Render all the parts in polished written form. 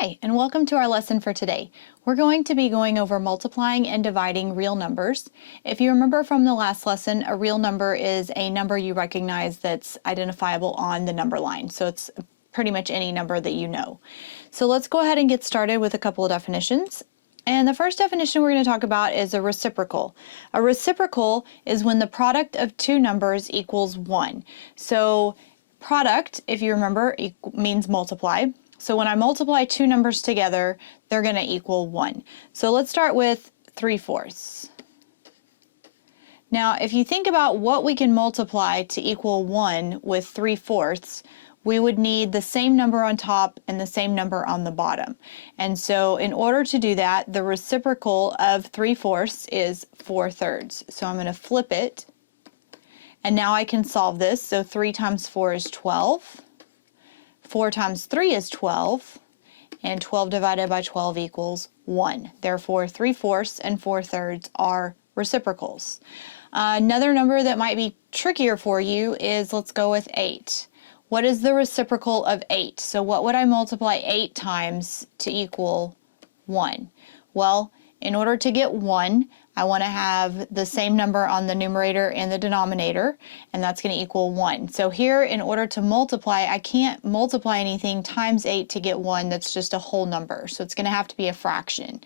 Hi, and welcome to our lesson for today. We're going to be going over multiplying and dividing real numbers. If you remember from the last lesson, a real number is a number you recognize that's identifiable on the number line. So it's pretty much any number that you know. So let's go ahead and get started with a couple of definitions. And the first definition we're going to talk about is a reciprocal. A reciprocal is when the product of two numbers equals 1. So product, if you remember, means multiply. So when I multiply two numbers together, they're going to equal 1. So let's start with 3/4. Now, if you think about what we can multiply to equal 1 with 3/4, we would need the same number on top and the same number on the bottom. And so in order to do that, the reciprocal of 3/4 is 4/3. So I'm going to flip it. And now I can solve this. So 3 times 4 is 12. 4 times 3 is 12, and 12 divided by 12 equals 1. Therefore, 3/4 and 4/3 are reciprocals. Another number that might be trickier for you is, let's go with 8. What is the reciprocal of 8? So what would I multiply 8 times to equal 1? Well, in order to get 1, I want to have the same number on the numerator and the denominator, and that's going to equal 1. So here, in order to multiply, I can't multiply anything times 8 to get 1 that's just a whole number. So it's going to have to be a fraction.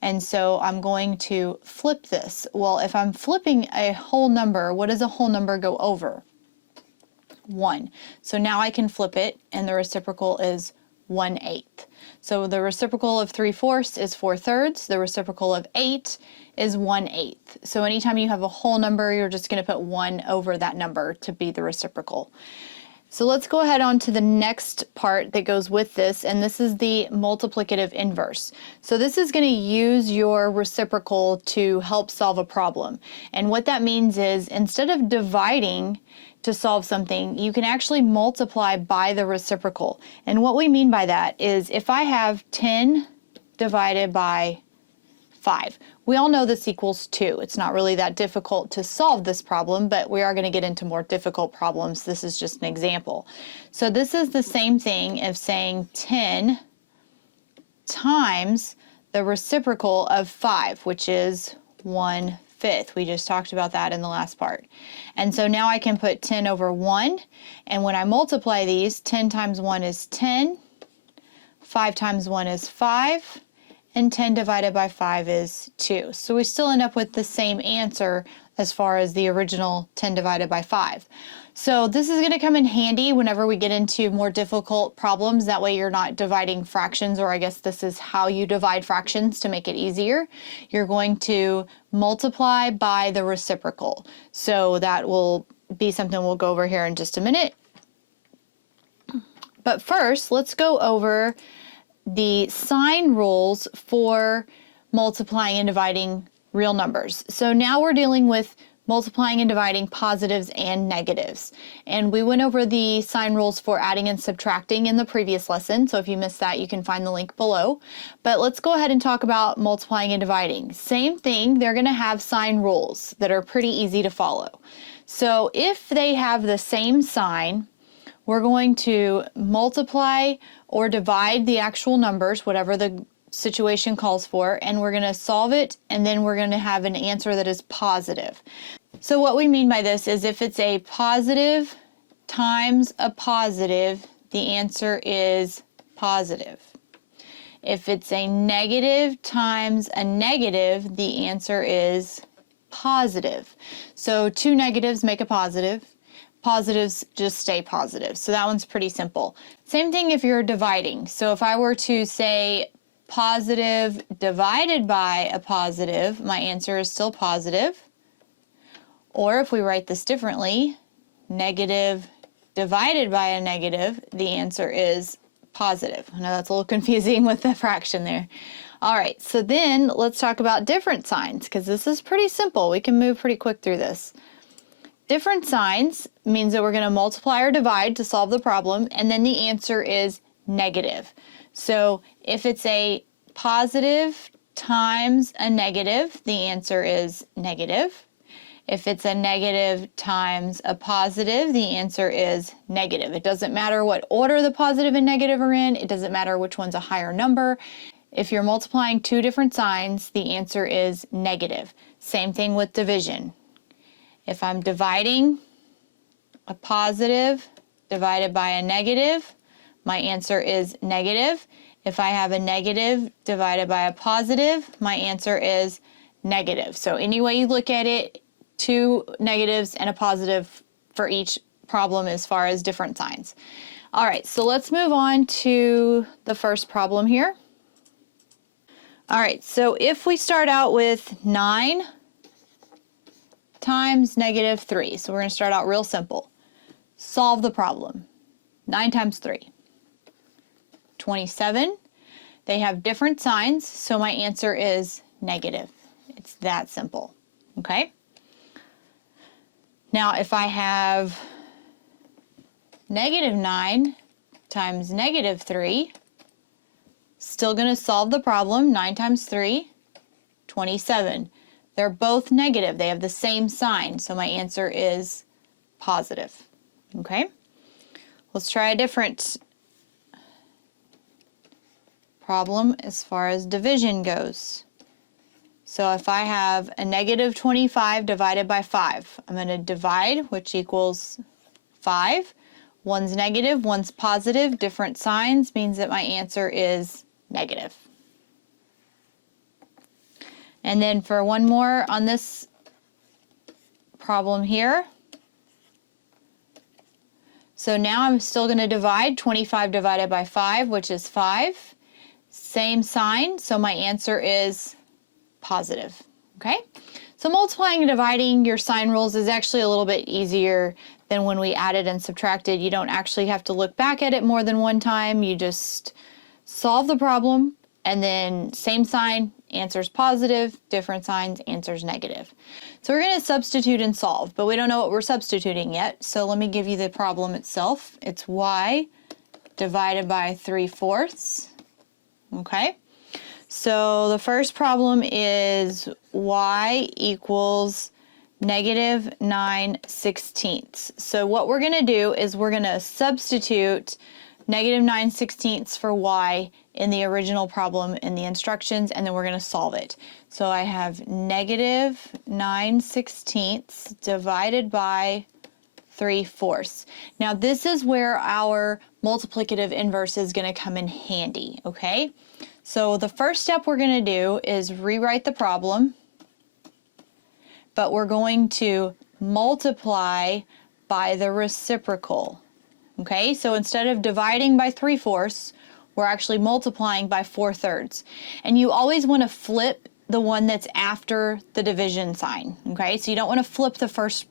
And so I'm going to flip this. Well, if I'm flipping a whole number, what does a whole number go over? 1. So now I can flip it, and the reciprocal is 1/8. So the reciprocal of 3/4 is 4/3. The reciprocal of 8 is 1/8. So anytime you have a whole number, you're just going to put 1 over that number to be the reciprocal. So let's go ahead on to the next part that goes with this, and this is the multiplicative inverse. So this is going to use your reciprocal to help solve a problem. And what that means is, instead of dividing to solve something, you can actually multiply by the reciprocal. And what we mean by that is, if I have 10 divided by 5. We all know this equals 2. It's not really that difficult to solve this problem, but we are going to get into more difficult problems. This is just an example. So this is the same thing as saying 10 times the reciprocal of 5, which is 1/5. We just talked about that in the last part. And so now I can put 10 over 1, and when I multiply these, 10 times 1 is 10, 5 times 1 is 5, and 10 divided by 5 is 2. So we still end up with the same answer as far as the original 10 divided by 5. So this is going to come in handy whenever we get into more difficult problems. That way you're not dividing fractions, or I guess this is how you divide fractions to make it easier. You're going to multiply by the reciprocal. So that will be something we'll go over here in just a minute. But first, let's go over the sign rules for multiplying and dividing real numbers. So now we're dealing with multiplying and dividing positives and negatives. And we went over the sign rules for adding and subtracting in the previous lesson. So if you missed that, you can find the link below. But let's go ahead and talk about multiplying and dividing. Same thing, they're going to have sign rules that are pretty easy to follow. So if they have the same sign, we're going to multiply or divide the actual numbers, whatever the situation calls for, and we're going to solve it, and then we're going to have an answer that is positive. So what we mean by this is, if it's a positive times a positive, the answer is positive. If it's a negative times a negative, the answer is positive. So two negatives make a positive. Positives just stay positive. So that one's pretty simple. Same thing if you're dividing. So if I were to say positive divided by a positive, my answer is still positive. Or if we write this differently, negative divided by a negative, the answer is positive. I know that's a little confusing with the fraction there. All right, so then let's talk about different signs, because this is pretty simple. We can move pretty quick through this. Different signs means that we're going to multiply or divide to solve the problem, and then the answer is negative. So if it's a positive times a negative, the answer is negative. If it's a negative times a positive, the answer is negative. It doesn't matter what order the positive and negative are in. It doesn't matter which one's a higher number. If you're multiplying two different signs, the answer is negative. Same thing with division. If I'm dividing a positive divided by a negative, my answer is negative. If I have a negative divided by a positive, my answer is negative. So any way you look at it, two negatives and a positive for each problem as far as different signs. All right, so let's move on to the first problem here. All right, so if we start out with 9 times negative 3, so we're going to start out real simple. Solve the problem. 9 times 3. 27. They have different signs, so my answer is negative. It's that simple, okay? Now, if I have negative 9 times negative 3, still going to solve the problem. 9 times 3, 27. They're both negative. They have the same sign, so my answer is positive, okay? Let's try a different problem as far as division goes. So if I have a negative 25 divided by 5, I'm going to divide, which equals 5. One's negative, one's positive. Different signs means that my answer is negative. And then for one more on this problem here. So now I'm still going to divide 25 divided by 5, which is 5. Same sign, so my answer is positive, okay? So multiplying and dividing your sign rules is actually a little bit easier than when we added and subtracted. You don't actually have to look back at it more than one time. You just solve the problem, and then same sign, answer's positive, different signs, answer's negative. So we're going to substitute and solve, but we don't know what we're substituting yet. So let me give you the problem itself. It's y divided by 3/4. Okay, so the first problem is y equals negative 9/16. So what we're going to do is we're going to substitute negative 9/16 for y in the original problem in the instructions, and then we're going to solve it. So I have negative 9/16 divided by 3/4. Now this is where our multiplicative inverse is going to come in handy, okay? So the first step we're going to do is rewrite the problem, but we're going to multiply by the reciprocal, okay? So instead of dividing by 3/4, we're actually multiplying by 4/3. And you always want to flip the one that's after the division sign, okay? So you don't want to flip the first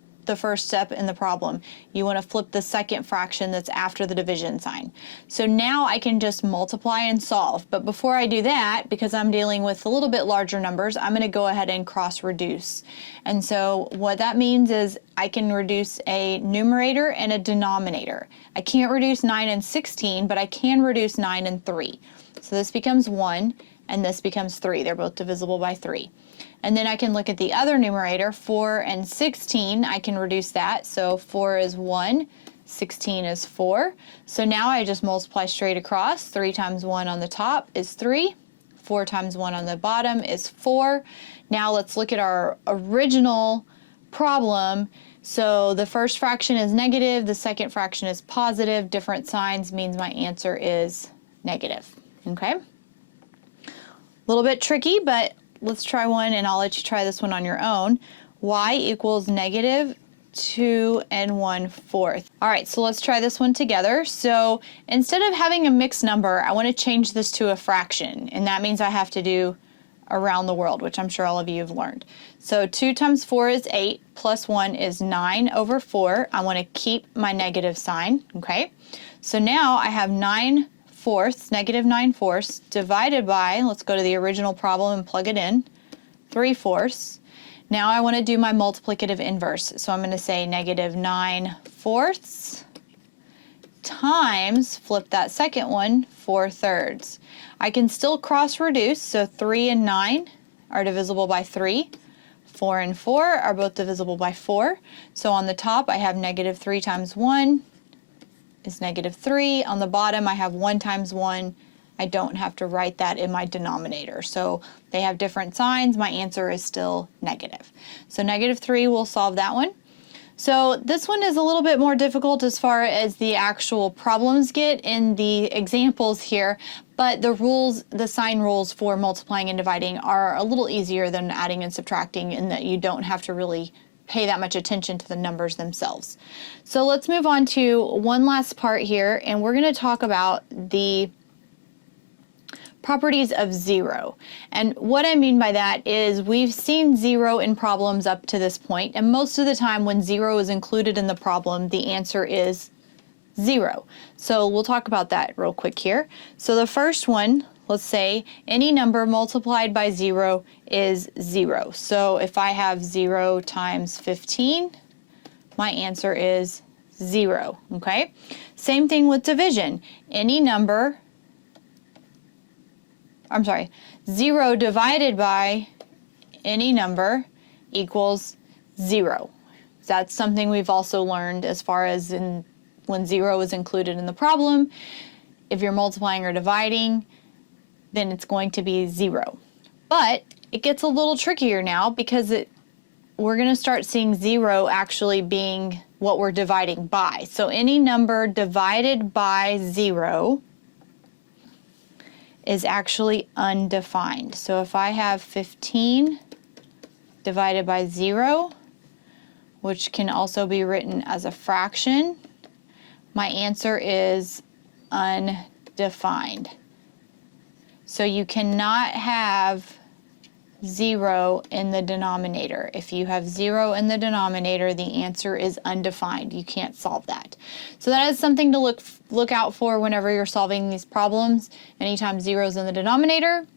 step in the problem. You want to flip the second fraction that's after the division sign. So now I can just multiply and solve. But before I do that, because I'm dealing with a little bit larger numbers, I'm going to go ahead and cross reduce. And so what that means is I can reduce a numerator and a denominator. I can't reduce 9 and 16, but I can reduce 9 and 3. So this becomes 1 and this becomes 3. They're both divisible by 3. And then I can look at the other numerator, 4 and 16. I can reduce that. So 4 is 1, 16 is 4. So now I just multiply straight across. 3 times 1 on the top is 3. 4 times 1 on the bottom is 4. Now let's look at our original problem. So the first fraction is negative, the second fraction is positive. Different signs means my answer is negative. Okay? A little bit tricky, but let's try one, and I'll let you try this one on your own. Y equals negative 2 1/4. All right, so let's try this one together. So instead of having a mixed number, I want to change this to a fraction, and that means I have to do around the world, which I'm sure all of you have learned. So 2 times 4 is 8, plus 1 is 9/4. I want to keep my negative sign, okay? So now I have 9/4, negative 9/4, divided by, let's go to the original problem and plug it in, 3/4. Now I want to do my multiplicative inverse. So I'm going to say negative 9/4 times, flip that second one, 4/3. I can still cross reduce, so 3 and 9 are divisible by 3. 4 and 4 are both divisible by 4. So on the top I have negative 3 times 1 is negative 3. On the bottom I have 1 times 1. I don't have to write that in my denominator. So they have different signs. My answer is still negative. So negative 3 will solve that one. So this one is a little bit more difficult as far as the actual problems get in the examples here, but the rules, the sign rules for multiplying and dividing are a little easier than adding and subtracting in that you don't have to really pay that much attention to the numbers themselves. So let's move on to one last part here, and we're going to talk about the properties of 0. And what I mean by that is we've seen 0 in problems up to this point, and most of the time when 0 is included in the problem, the answer is 0. So we'll talk about that real quick here. So the first one, let's say any number multiplied by 0 is 0. So if I have 0 times 15, my answer is 0, okay? Same thing with division. Any number 0 divided by any number equals 0. That's something we've also learned as far as when 0 is included in the problem. If you're multiplying or dividing, then it's going to be 0. But it gets a little trickier now because we're going to start seeing 0 actually being what we're dividing by. So any number divided by 0 is actually undefined. So if I have 15 divided by 0, which can also be written as a fraction, my answer is undefined. So you cannot have 0 in the denominator. If you have 0 in the denominator, the answer is undefined. You can't solve that. So that is something to look out for whenever you're solving these problems. Anytime 0 is in the denominator,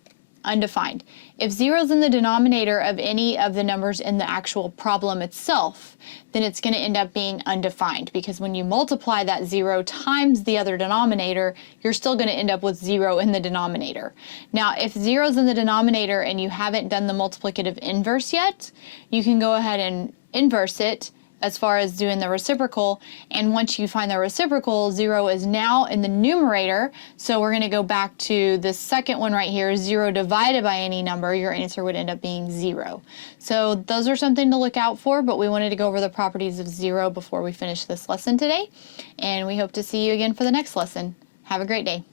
undefined. If 0 is in the denominator of any of the numbers in the actual problem itself, then it's going to end up being undefined, because when you multiply that 0 times the other denominator, you're still going to end up with 0 in the denominator. Now, if 0 is in the denominator and you haven't done the multiplicative inverse yet, you can go ahead and inverse it as far as doing the reciprocal, and once you find the reciprocal, 0 is now in the numerator, so we're going to go back to the second one right here, 0 divided by any number, your answer would end up being 0. So those are something to look out for, but we wanted to go over the properties of 0 before we finish this lesson today, and we hope to see you again for the next lesson. Have a great day.